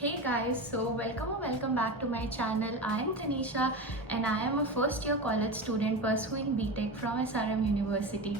Hey guys, so welcome back to my channel. I am Tanisha and I am a first year college student pursuing BTech from SRM University.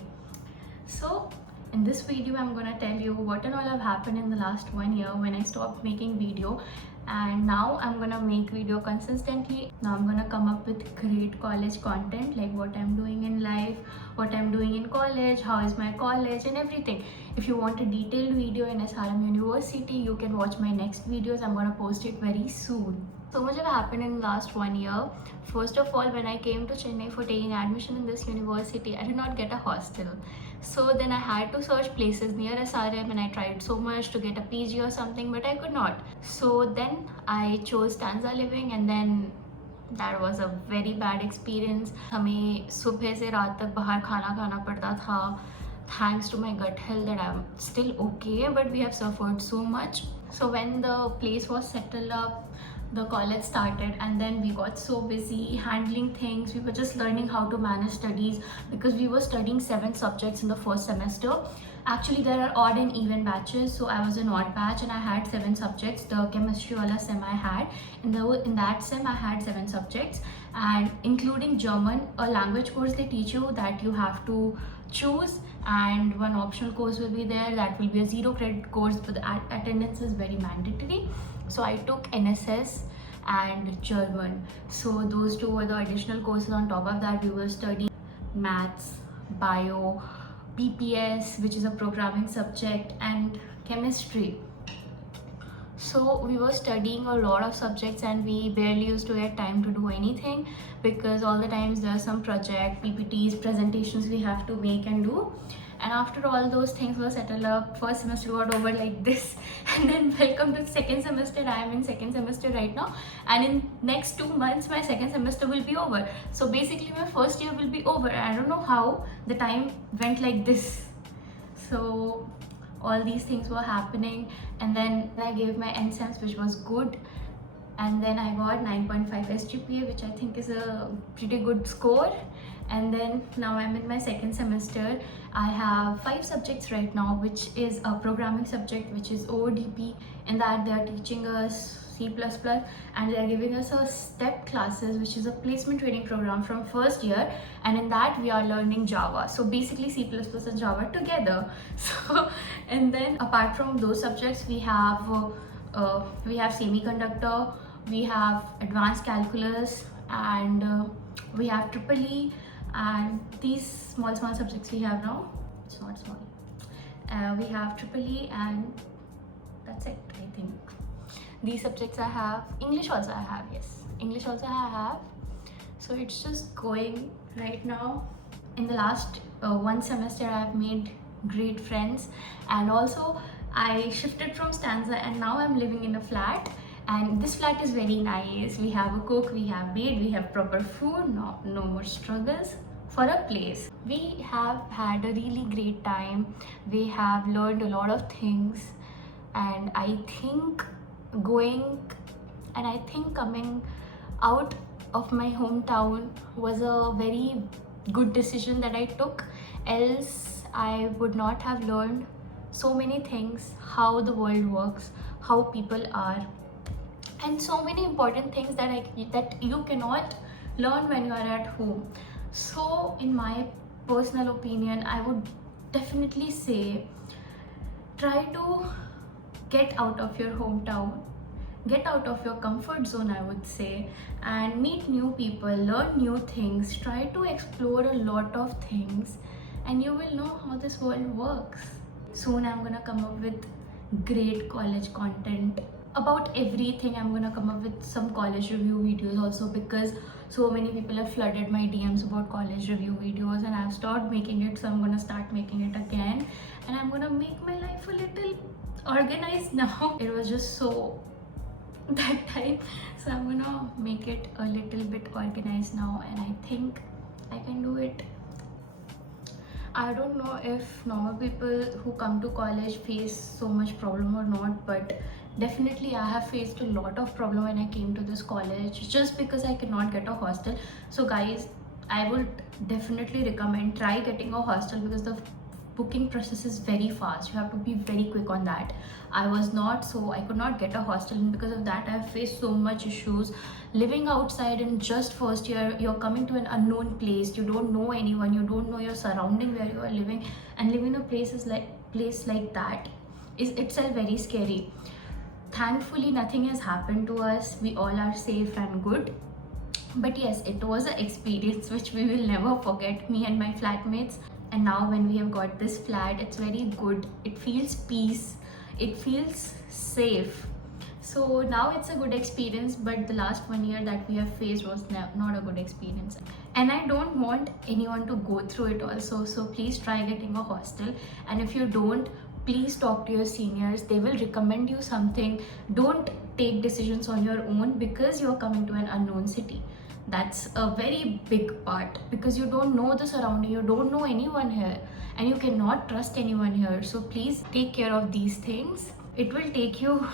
So in this video I'm gonna tell you what and all have happened in the last 1 year when I stopped making video, and now I'm gonna make video consistently. Now I'm gonna come up with great college content like what I'm doing in life, what I'm doing in college, how is my college and everything. If you want a detailed video in SRM University, you can watch my next videos. I'm gonna post it very soon. So much have happened in the last 1 year. First of all, when I came to Chennai for taking admission in this university, I did not get a hostel. So then I had to search places near SRM and I tried so much to get a PG or something, but I could not. So then I chose Stanza Living, and then that was a very bad experience. हमें सुबह से रात तक बाहर खाना खाना पड़ता था. Thanks to my gut health that I'm still okay, but we have suffered so much. So when the place was settled up, the college started, and then we got so busy handling things. We were just learning how to manage studies because we were studying 7 subjects in the first semester. Actually, there are odd and even batches, so I was an odd batch and I had 7 subjects. The chemistry wala sem I had, in that sem I had 7 subjects, and including German, a language course they teach you that you have to choose, and one optional course will be there that will be a 0 credit course, but the attendance is very mandatory. So I took NSS and German. So those two were the additional courses. On top of that, we were studying maths, bio, BPS, which is a programming subject, and chemistry. So we were studying a lot of subjects and we barely used to get time to do anything because all the times there are some project, PPTs, presentations we have to make and do. And after all those things were settled up, first semester got over like this, and then welcome to second semester. I am in second semester right now, and in next 2 months my second semester will be over. So basically my first year will be over. I don't know how the time went like this. So all these things were happening, and then I gave my NSEMS, which was good, and then I got 9.5 SGPA, which I think is a pretty good score. And then now I'm in my second semester. I have 5 subjects right now, which is a programming subject, which is OODP. In that they are teaching us C++, and they are giving us a step classes, which is a placement training program from first year, and in that we are learning Java. So basically C++ and Java together. So and then apart from those subjects, we have semiconductor, we have advanced calculus, and we have triple E, and these small subjects we have now. It's not small. We have triple E, and that's it, I think. These subjects I have. English also I have. Yes, English also I have. So it's just going right now. In the last 1 semester I have made great friends, and also I shifted from Stanza and now I'm living in a flat, and this flat is very nice. We have a cook, we have maid, we have proper food, no more struggles for a place. We have had a really great time. We have learned a lot of things, and I think coming out of my hometown was a very good decision that I took, else I would not have learned so many things, how the world works, how people are, and so many important things that you cannot learn when you are at home. So in my personal opinion, I would definitely say try to get out of your hometown, get out of your comfort zone, I would say, and meet new people, learn new things, try to explore a lot of things, and you will know how this world works. Soon I'm gonna come up with great college content about everything. I'm gonna come up with some college review videos also, because so many people have flooded my DMs about college review videos, and I've stopped making it, so I'm gonna start making it again, and I'm gonna make my life a little organized now. It was just so that time, so I'm gonna make it a little bit organized now, and I think I can do it. I don't know if normal people who come to college face so much problem or not, but definitely I have faced a lot of problem when I came to this college, just because I cannot get a hostel. So guys, I would definitely recommend try getting a hostel, because the booking process is very fast. You have to be very quick on that. I was not, so I could not get a hostel, and because of that I have faced so much issues living outside in just first year. You're coming to an unknown place, you don't know anyone, you don't know your surrounding where you are living, and living in a place like that is itself very scary. Thankfully nothing has happened to us, we all are safe and good. But yes, it was an experience which we will never forget, me and my flatmates. And now when we have got this flat, it's very good, it feels peace, it feels safe. So now it's a good experience, but the last 1 year that we have faced was not a good experience, and I don't want anyone to go through it also. So please try getting a hostel, and if you don't, please talk to your seniors, they will recommend you something. Don't take decisions on your own because you're coming to an unknown city. That's a very big part, because you don't know the surrounding, you don't know anyone here, and you cannot trust anyone here. So please take care of these things. It will take you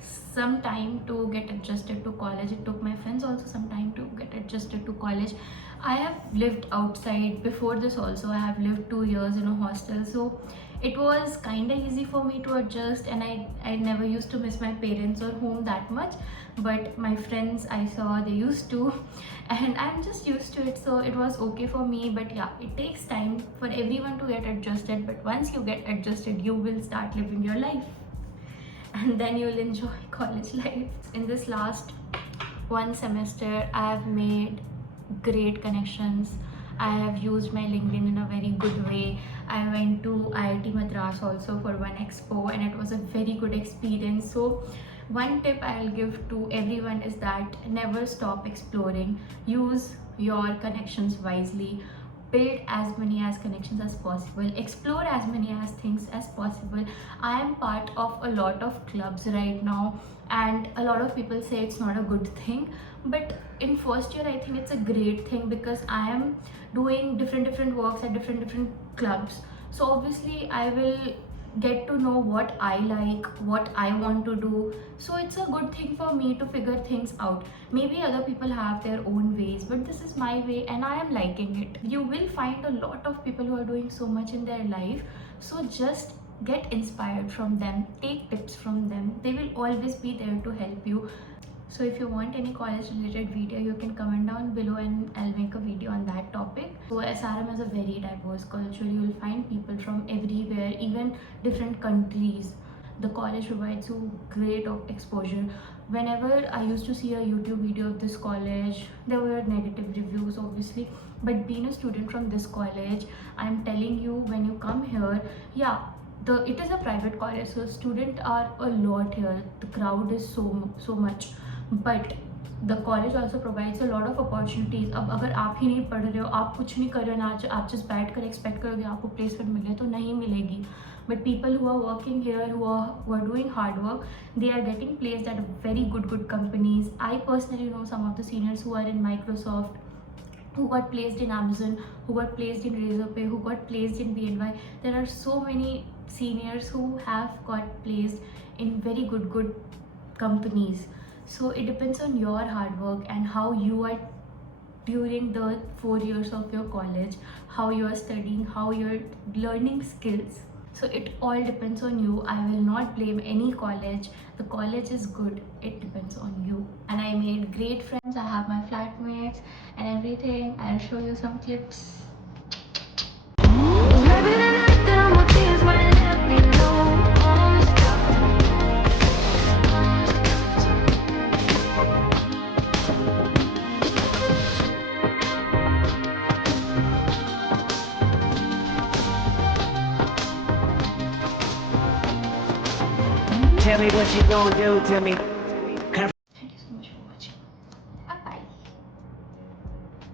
some time to get adjusted to college. It took my friends also some time to get adjusted to college. I have lived outside before this also. I have lived 2 years in a hostel, so it was kind of easy for me to adjust, and I never used to miss my parents or home that much. But my friends, I saw they used to and I'm just used to it, so it was okay for me. But yeah, it takes time for everyone to get adjusted, but once you get adjusted, you will start living your life and then you'll enjoy college life. In this last 1 semester, I have made great connections. I have used my LinkedIn in a very good way. I went to IIT Madras also for one expo, and it was a very good experience. So one tip I'll give to everyone is that never stop exploring. Use your connections wisely. Build as many as connections as possible, explore as many as things as possible. I am part of a lot of clubs right now, and a lot of people say it's not a good thing, but in first year I think it's a great thing, because I am doing different works at different clubs. So obviously I will get to know what I like, what I want to do. So it's a good thing for me to figure things out. Maybe other people have their own ways, but this is my way and I am liking it. You will find a lot of people who are doing so much in their life, so just get inspired from them, take tips from them. They will always be there to help you. So if you want any college related video, you can comment down below and I'll make a video on that topic. So SRM is a very diverse culture. You will find people from everywhere, even different countries. The college provides you great exposure. Whenever I used to see a YouTube video of this college, there were negative reviews obviously, but being a student from this college, I'm telling you, when you come here, yeah, it is a private college, so students are a lot here. The crowd is so much, but the college also provides a lot of opportunities. अब अगर आप ही नहीं पढ़ रहे हो, आप कुछ नहीं कर रहे हो ना, आप just बैठ कर एक्सपेक्ट करोगे आपको प्लेसमेंट मिले, तो नहीं मिलेगी. But people who are working here, who are doing hard work, they are getting placed at very good companies. I personally know some of the seniors who are in Microsoft, who got placed in Amazon, who got placed in Razorpay, who got placed in BNY. There are so many seniors who have got placed in very good companies. So it depends on your hard work and how you are during the 4 years of your college, how you are studying, how you're learning skills. So it all depends on you. I will not blame any college. The college is good, it depends on you. And I made great friends. I have my flatmates and everything. I'll show you some clips. Tell me what you gonna do to me.